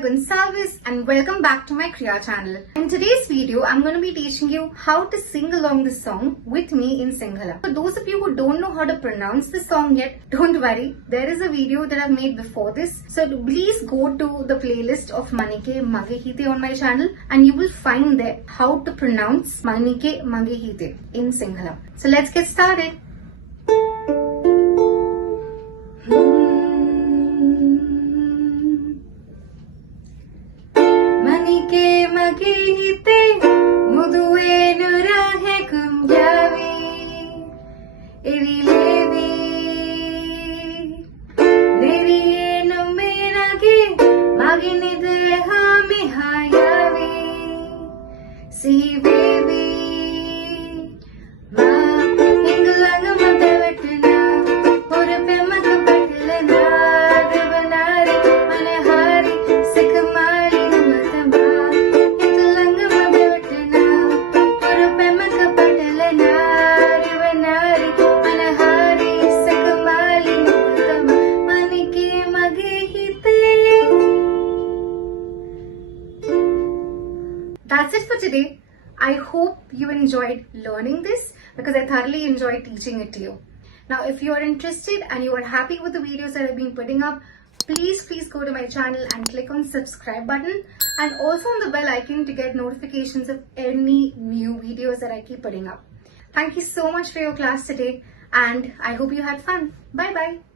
Gonsalves and welcome back to my Kriya channel. In today's video, I'm going to be teaching you how to sing along this song with me in Sinhala. For those of you who don't know how to pronounce the song yet, don't worry. There is a video that I've made before this. So please go to the playlist of Manike Mage Hithe on my channel and you will find there how to pronounce Manike Mage Hithe in Sinhala. So let's get started. Manike Mage Hithe, Muduwe nura hangum yawi, Awilewi, Neriye numbe naage, meha yawi, Sihiwewi, langama dawatena, Huru pemaka patalena, Manahari, Sukumali, Hitha langama dawatena, Huru pemaka patalena, Manahari, Sukumali, Manike Mage Hithe. That's it for today. I hope you enjoyed learning this because I thoroughly enjoyed teaching it to you. Now, if you are interested and you are happy with the videos that I've been putting up, please go to my channel and click on subscribe button and also on the bell icon to get notifications of any new videos that I keep putting up. Thank you so much for your class today and I hope you had fun. Bye bye.